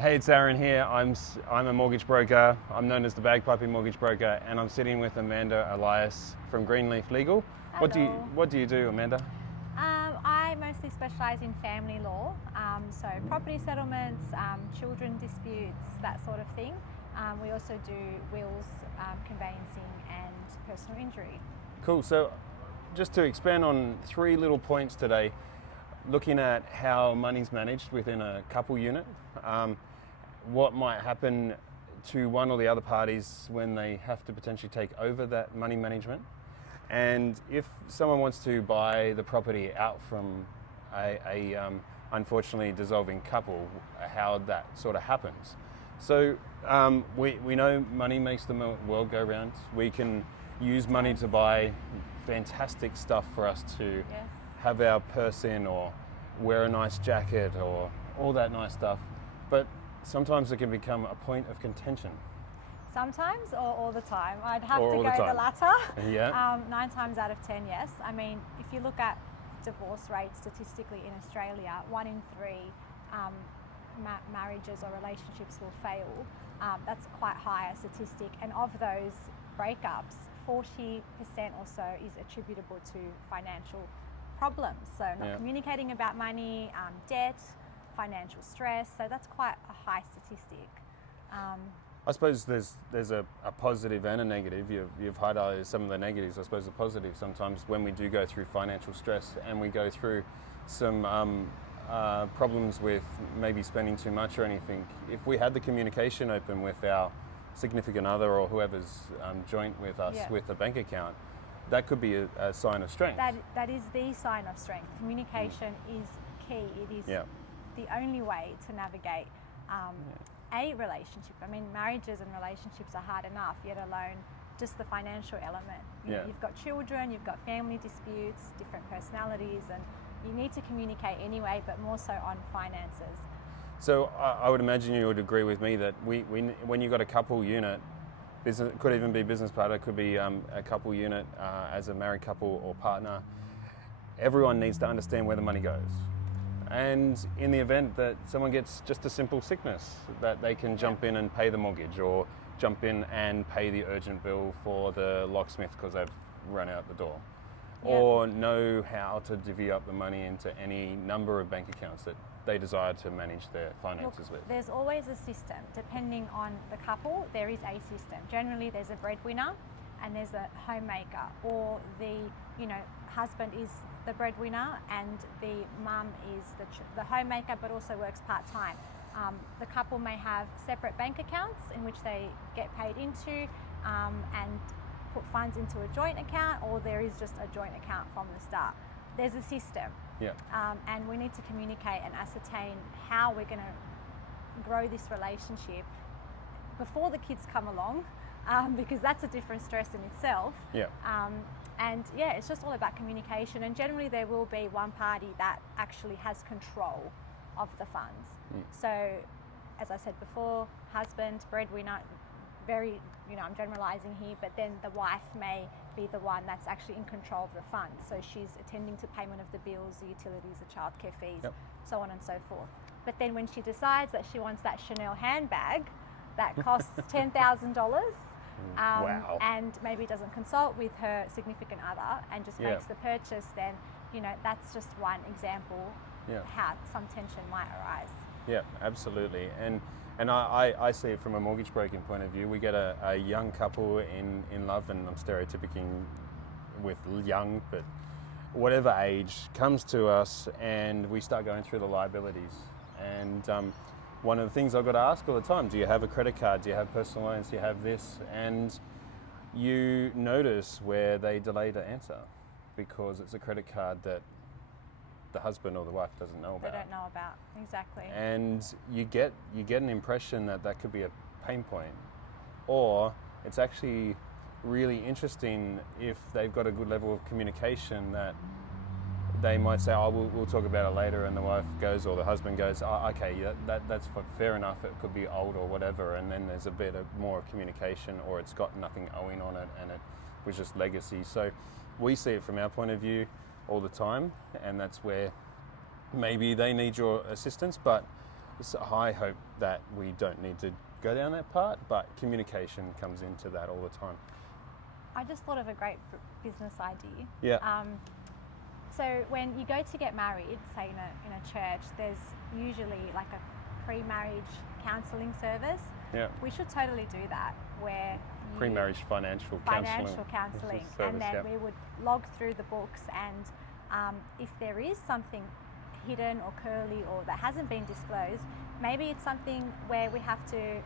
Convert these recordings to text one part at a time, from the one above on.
Hey, it's Aaron here. I'm a mortgage broker. I'm known as the Bagpiping mortgage broker, and I'm sitting with Amanda Elias from Greenleaf Legal. Hello. What do you do, Amanda? I mostly specialise in family law, so property settlements, children disputes, that sort of thing. We also do wills, conveyancing and personal injury. Cool. So, just to expand on three little points today, looking at how money's managed within a couple unit, what might happen to one or the other parties when they have to potentially take over that money management, and if someone wants to buy the property out from a unfortunately dissolving couple, how that sort of happens. So we know money makes the world go round. We can use money to buy fantastic stuff for us to have our purse in, or wear a nice jacket, or all that nice stuff. But sometimes it can become a point of contention. Sometimes, or all the time? I'd have Or to all go the time. the latter. Yeah. 9 times out of 10, yes. I mean, if you look at divorce rates statistically in Australia, 1 in 3 marriages or relationships will fail. That's quite high a statistic, and of those breakups, 40% or so is attributable to financial problems. So not communicating about money, debt, financial stress. So that's quite a high statistic. I suppose there's a positive and a negative. You've highlighted some of the negatives. I suppose the positive, sometimes when we do go through financial stress and we go through some problems with maybe spending too much or anything, if we had the communication open with our significant other or whoever's joint with us with a bank account, that could be a sign of strength. That is the sign of strength. Communication is key. It is the only way to navigate a relationship. I mean, marriages and relationships are hard enough, yet alone just the financial element. You know, you've got children, you've got family disputes, different personalities, and you need to communicate anyway, but more so on finances. So I would imagine you would agree with me that when you've got a couple unit, business, could even be business partner, could be a couple unit as a married couple or partner, everyone needs to understand where the money goes. And in the event that someone gets just a simple sickness, that they can jump in and pay the mortgage, or jump in and pay the urgent bill for the locksmith because they've run out the door, or know how to divvy up the money into any number of bank accounts that they desire to manage their finances with. There's always a system. Depending on the couple, there is a system. Generally, there's a breadwinner and there's a homemaker, or the husband is the breadwinner and the mum is the homemaker, but also works part-time. The couple may have separate bank accounts in which they get paid into and put funds into a joint account, or there is just a joint account from the start. There's a system. And we need to communicate and ascertain how we're going to grow this relationship before the kids come along, because that's a different stress in itself. It's just all about communication, and generally there will be one party that actually has control of the funds. So, as I said before, husband, breadwinner, I'm generalizing here, but then the wife may be the one that's actually in control of the funds. So she's attending to payment of the bills, the utilities, the childcare fees, so on and so forth. But then when she decides that she wants that Chanel handbag that costs $10,000, and maybe doesn't consult with her significant other and just makes the purchase, then that's just one example how some tension might arise. Yeah, absolutely. And I see it from a mortgage broking point of view. We get a young couple in love, and I'm stereotyping with young, but whatever age, comes to us and we start going through the liabilities. And one of the things I've got to ask all the time, do you have a credit card? Do you have personal loans? Do you have this? And you notice where they delay to answer because it's a credit card that the husband or the wife doesn't know about. They don't know about, exactly. And you get an impression that could be a pain point, or it's actually really interesting if they've got a good level of communication, that they might say, we'll talk about it later, and the wife goes, or the husband goes, okay, that's fair enough, it could be old or whatever, and then there's a bit more of communication, or it's got nothing owing on it and it was just legacy. So we see it from our point of view all the time, and that's where maybe they need your assistance. But So I hope that we don't need to go down that part, but communication comes into that all the time. I just thought of a great business idea. Yeah. So when you go to get married, say in a church, there's usually like a pre-marriage counselling service. Yeah. We should totally do that, where Pre-marriage financial counselling, service, and then yeah. we would log through the books, and if there is something hidden or curly or that hasn't been disclosed, maybe it's something where we have to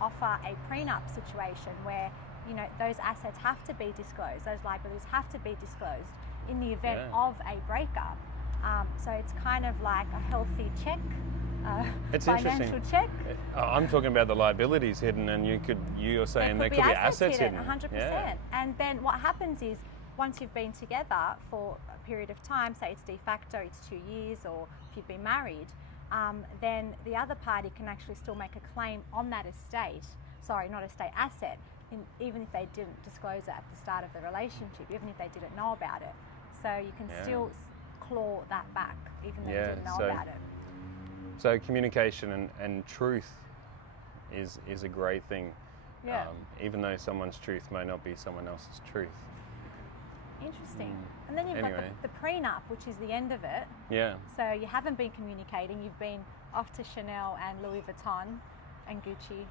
offer a prenup situation where, you know, those assets have to be disclosed, those liabilities have to be disclosed in the event of a breakup. So it's kind of like a healthy check, It's financial interesting. check. I'm talking about the liabilities hidden, and you're saying there could be assets hidden. 100%. Yeah. And then what happens is, once you've been together for a period of time, say it's de facto, it's 2 years, or if you've been married, then the other party can actually still make a claim on that asset, even if they didn't disclose it at the start of the relationship, even if they didn't know about it. So you can still claw that back, even though you didn't know about it. So communication and truth is a great thing, even though someone's truth may not be someone else's truth. Interesting. And then you've got the prenup, which is the end of it. Yeah. So you haven't been communicating, you've been off to Chanel and Louis Vuitton and Gucci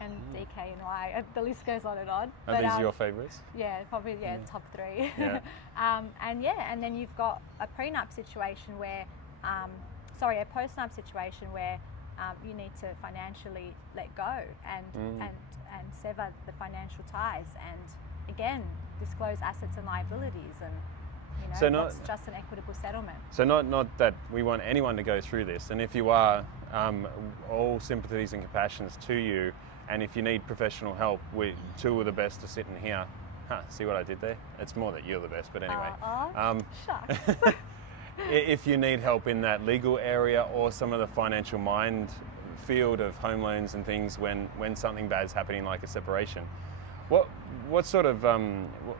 and DKNY. The list goes on and on. Are these your favourites? Yeah, probably top 3. Yeah. And then you've got a prenup situation where, a post-nup situation where you need to financially let go and sever the financial ties, and again disclose assets and liabilities, and that's just an equitable settlement. So not that we want anyone to go through this, and if you are, all sympathies and compassions to you, and if you need professional help, we two are the best to sit in here. See what I did there? It's more that you're the best, but anyway. Shucks. If you need help in that legal area or some of the financial field of home loans and things, when something bad's happening like a separation, what sort of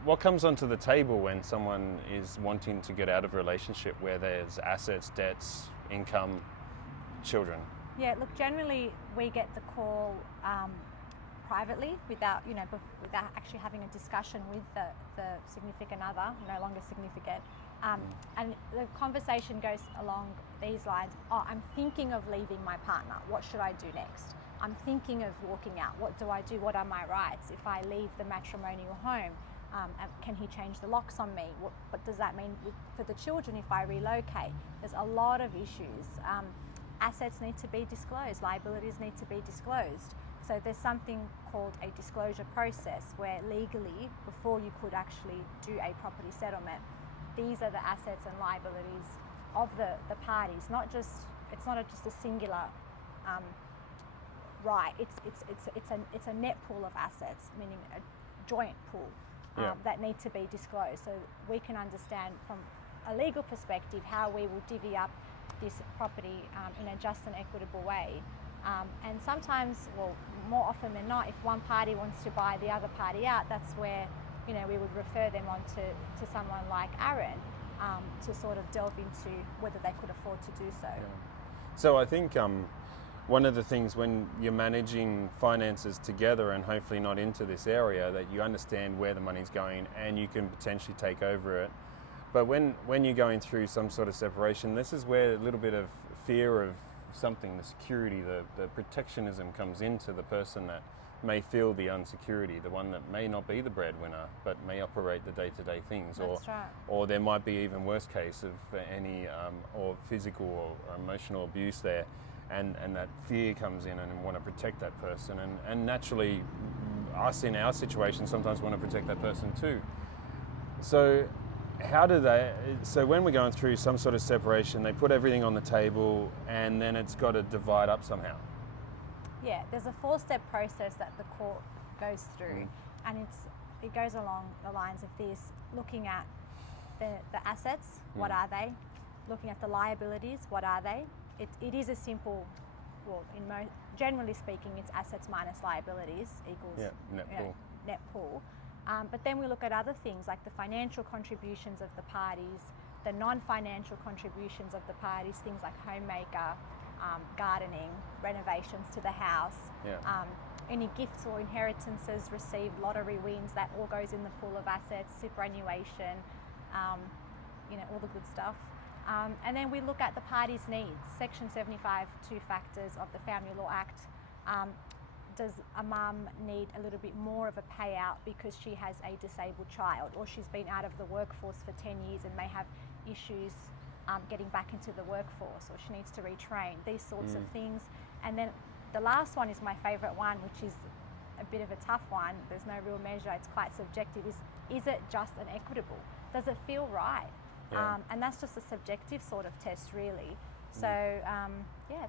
what comes onto the table when someone is wanting to get out of a relationship where there's assets, debts, income, children? Yeah, look, generally we get the call privately without actually having a discussion with the significant other, no longer significant. And the conversation goes along these lines: I'm thinking of leaving my partner. What should I do next? I'm thinking of walking out. What do I do? What are my rights if I leave the matrimonial home? Can he change the locks on me? What does that mean for the children if I relocate? There's a lot of issues. Assets need to be disclosed. Liabilities need to be disclosed. So there's something called a disclosure process where legally, before you could actually do a property settlement, these are the assets and liabilities of the parties. It's not just a singular right. It's a net pool of assets, meaning a joint pool that need to be disclosed, so we can understand from a legal perspective how we will divvy up this property in a just and equitable way. And sometimes, more often than not, if one party wants to buy the other party out, that's where we would refer them on to someone like Aaron to sort of delve into whether they could afford to do so. Yeah. So I think one of the things when you're managing finances together, and hopefully not into this area, that you understand where the money's going and you can potentially take over it. But when you're going through some sort of separation, this is where a little bit of fear of something, the security, the protectionism comes into the person that may feel the insecurity, the one that may not be the breadwinner but may operate the day-to-day things. That's right. Or there might be even worse case of any or physical or emotional abuse there, and that fear comes in and want to protect that person, and naturally us in our situation sometimes want to protect that person too. So when we're going through some sort of separation, they put everything on the table and then it's got to divide up somehow. Yeah, there's a 4-step process that the court goes through, and it goes along the lines of this: looking at the assets, what are they? Looking at the liabilities, what are they? It is a simple, generally speaking, it's assets minus liabilities equals net pool. But then we look at other things like the financial contributions of the parties, the non-financial contributions of the parties, things like homemaker, gardening, renovations to the house, Yeah. any gifts or inheritances received, lottery wins, that all goes in the pool of assets, superannuation, all the good stuff. And then we look at the party's needs. Section 75, 2 factors of the Family Law Act. Does a mum need a little bit more of a payout because she has a disabled child, or she's been out of the workforce for 10 years and may have issues getting back into the workforce, or she needs to retrain, these sorts of things. And then the last one is my favourite one, which is a bit of a tough one. There's no real measure, it's quite subjective, is it just and equitable? Does it feel right? Yeah. And that's just a subjective sort of test, really. So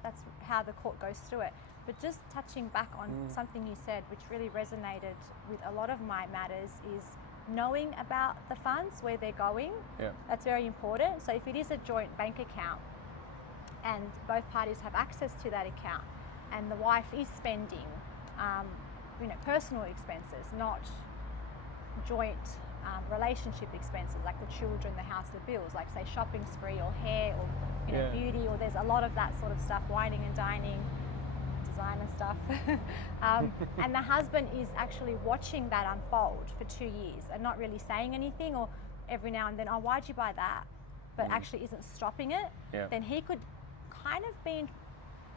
that's how the court goes through it. But just touching back on something you said, which really resonated with a lot of my matters, is knowing about the funds, where they're going. Yeah. That's very important. So if it is a joint bank account and both parties have access to that account, and the wife is spending personal expenses, not joint relationship expenses like the children, the house, the bills, like say shopping spree or hair or beauty, or there's a lot of that sort of stuff, wining and dining, designer stuff. And the husband is actually watching that unfold for 2 years and not really saying anything, or every now and then, oh, why'd you buy that? But actually isn't stopping it. Yeah. Then he could kind of be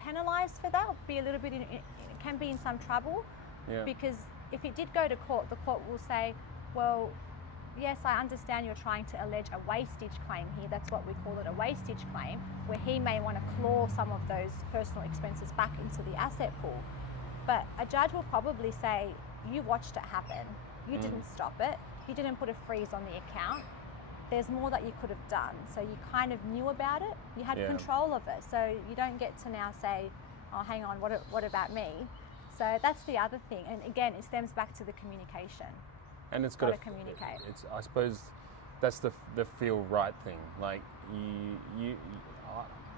penalised for that, or be a little bit can be in some trouble. Yeah. Because if it did go to court, the court will say, well, yes, I understand you're trying to allege a wastage claim here. That's what we call it, a wastage claim, where he may want to claw some of those personal expenses back into the asset pool. But a judge will probably say, you watched it happen. You didn't stop it. You didn't put a freeze on the account. There's more that you could have done. So you kind of knew about it. You had control of it. So you don't get to now say, oh, hang on, what about me? So that's the other thing. And again, it stems back to the communication. And it's got to communicate. I suppose that's the feel right thing. Like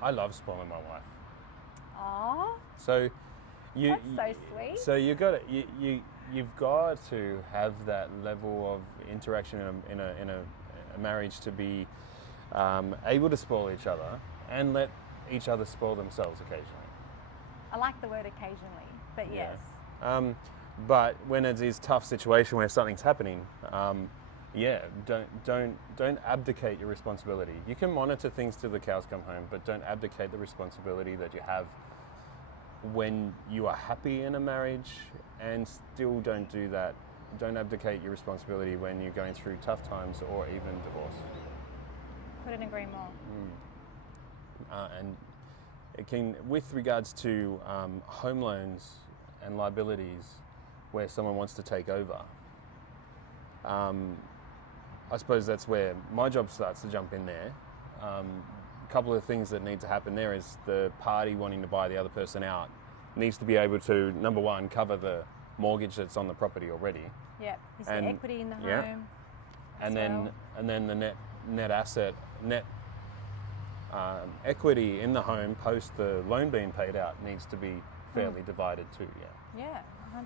I love spoiling my wife. Aww. So that's so sweet. So you've got to have that level of interaction in a marriage to be able to spoil each other and let each other spoil themselves occasionally. I like the word occasionally, but yes. But when it's this tough situation where something's happening, don't abdicate your responsibility. You can monitor things till the cows come home, but don't abdicate the responsibility that you have when you are happy in a marriage, and still don't do that. Don't abdicate your responsibility when you're going through tough times or even divorce. Couldn't agree more. And it can, with regards to home loans and liabilities, where someone wants to take over, I suppose that's where my job starts to jump in there. A couple of things that need to happen there is the party wanting to buy the other person out needs to be able to, number one, cover the mortgage that's on the property already. Yeah, is there equity in the home? And then the net asset, equity in the home post the loan being paid out needs to be fairly divided too. Yeah, 100%.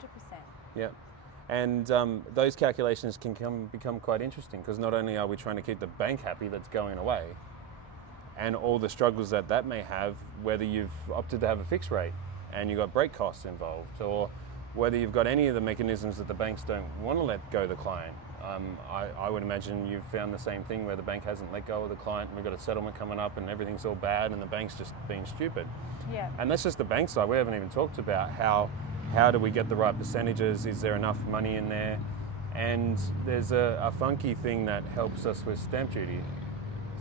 Yeah, and those calculations can become quite interesting, because not only are we trying to keep the bank happy that's going away, and all the struggles that may have, whether you've opted to have a fixed rate and you've got break costs involved, or whether you've got any of the mechanisms that the banks don't want to let go the client. I would imagine you've found the same thing where the bank hasn't let go of the client, and we've got a settlement coming up and everything's all bad and the bank's just being stupid. Yeah. And that's just the bank side. We haven't even talked about how do we get the right percentages? Is there enough money in there? And there's a funky thing that helps us with stamp duty.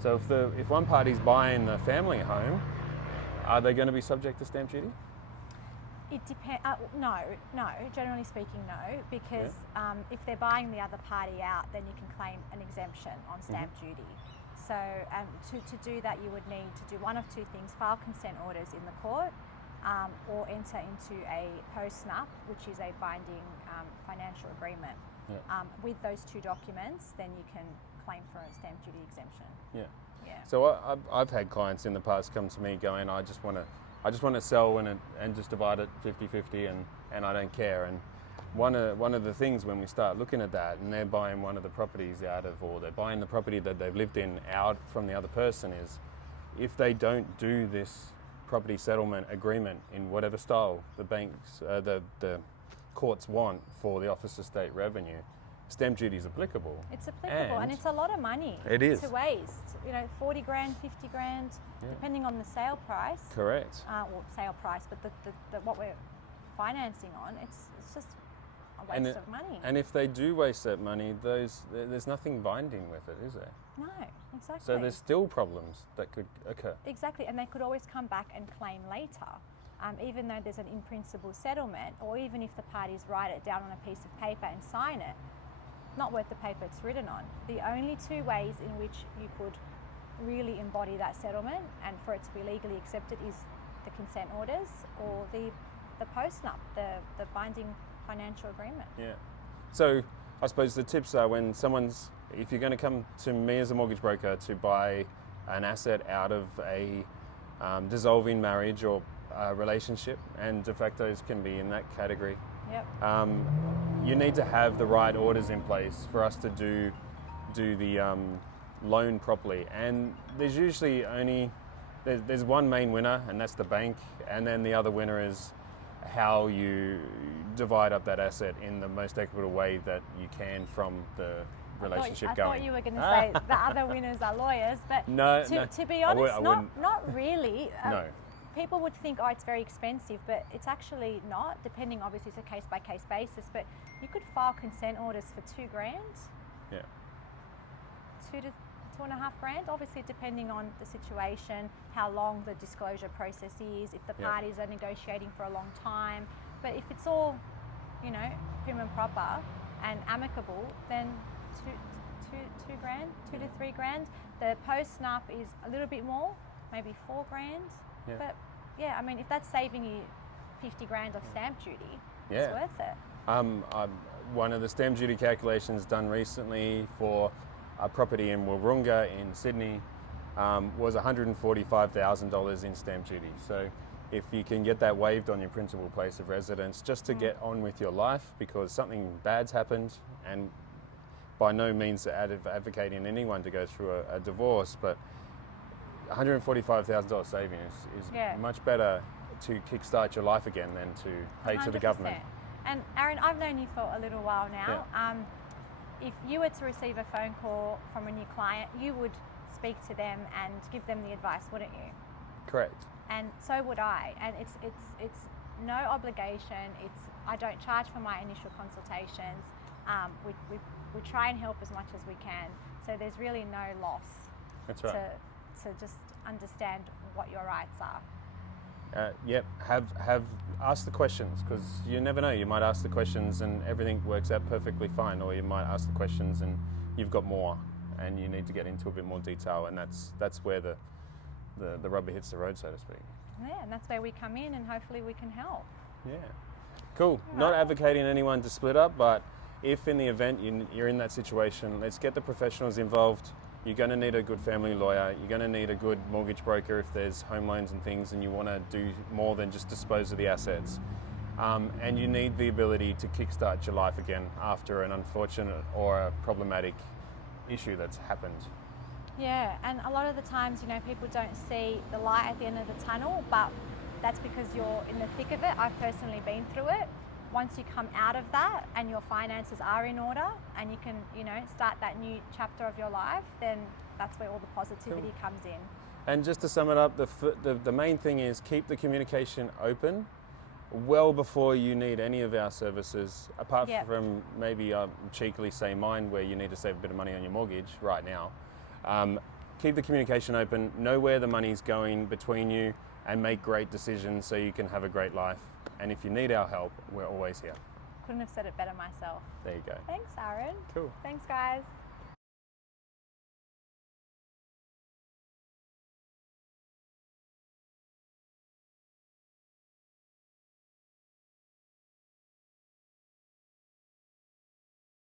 So if one party's buying the family home, are they going to be subject to stamp duty? It depends. No. Generally speaking, no, because if they're buying the other party out, then you can claim an exemption on stamp duty. So to do that, you would need to do one of two things: file consent orders in the court, or enter into a post-nup, which is a binding financial agreement. Yeah. With those two documents, then you can claim for a stamp duty exemption. Yeah. So I've had clients in the past come to me going, I just want to sell and just divide it 50-50 and I don't care. And one of the things when we start looking at that, and they're buying one of the properties out of, or they're buying the property that they've lived in out from the other person, is if they don't do this property settlement agreement in whatever style the banks, the courts want for the Office of State Revenue, stamp duty is applicable. It's applicable, and it's a lot of money. It is. To waste. 40 grand, 50 grand, depending on the sale price. Correct. Well, sale price, but the what we're financing on, it's just a waste of money. And if they do waste that money, there's nothing binding with it, is there? No, exactly. So there's still problems that could occur. Exactly, and they could always come back and claim later. Even though there's an in-principle settlement, or even if the parties write it down on a piece of paper and sign it, not worth the paper it's written on. The only two ways in which you could really embody that settlement and for it to be legally accepted is the consent orders or the post-nup, the binding financial agreement. Yeah. So I suppose the tips are if you're going to come to me as a mortgage broker to buy an asset out of a dissolving marriage or relationship, and de factos can be in that category. Yep. You need to have the right orders in place for us to do the loan properly. And there's usually there's one main winner, and that's the bank, and then the other winner is how you divide up that asset in the most equitable way that you can from the relationship going. I thought you were going to say the other winners are lawyers, but no, to be honest, wouldn't. Not really. No. People would think, it's very expensive, but it's actually not, depending, obviously it's a case-by-case basis, but you could file consent orders for $2 grand. Yeah. 2 to 2.5 grand, obviously depending on the situation, how long the disclosure process is, if the parties are negotiating for a long time. But if it's all, prim and proper and amicable, then two grand, 2 to 3 grand. The post-nup is a little bit more, maybe 4 grand. Yeah. But if that's saving you 50 grand of stamp duty, it's worth it. One of the stamp duty calculations done recently for a property in Whybrow in Sydney was $145,000 in stamp duty. So if you can get that waived on your principal place of residence just to get on with your life because something bad's happened, and by no means advocating anyone to go through a divorce, but $145,000 saving is much better to kickstart your life again than to pay 100%. To the government. And Aaron, I've known you for a little while now. Yeah. If you were to receive a phone call from a new client, you would speak to them and give them the advice, wouldn't you? Correct. And so would I. And it's no obligation. I don't charge for my initial consultations. We try and help as much as we can. So there's really no loss. That's right. To just understand what your rights are. Have asked the questions, because you never know. You might ask the questions and everything works out perfectly fine, or you might ask the questions and you've got more and you need to get into a bit more detail, and that's where the rubber hits the road, so to speak. Yeah, and that's where we come in, and hopefully we can help. Yeah, cool. Right. Not advocating anyone to split up, but if in the event you're in that situation, let's get the professionals involved. You're going to need a good family lawyer. You're going to need a good mortgage broker if there's home loans and things and you want to do more than just dispose of the assets. And you need the ability to kickstart your life again after an unfortunate or a problematic issue that's happened. Yeah, and a lot of the times, people don't see the light at the end of the tunnel, but that's because you're in the thick of it. I've personally been through it. Once you come out of that and your finances are in order and you can, start that new chapter of your life, then that's where all the positivity comes in. And just to sum it up, the main thing is keep the communication open well before you need any of our services, apart from maybe cheekily say mine, where you need to save a bit of money on your mortgage right now. Keep the communication open, know where the money's going between you, and make great decisions so you can have a great life. And if you need our help, we're always here. Couldn't have said it better myself. There you go. Thanks, Aaron. Cool. Thanks, guys.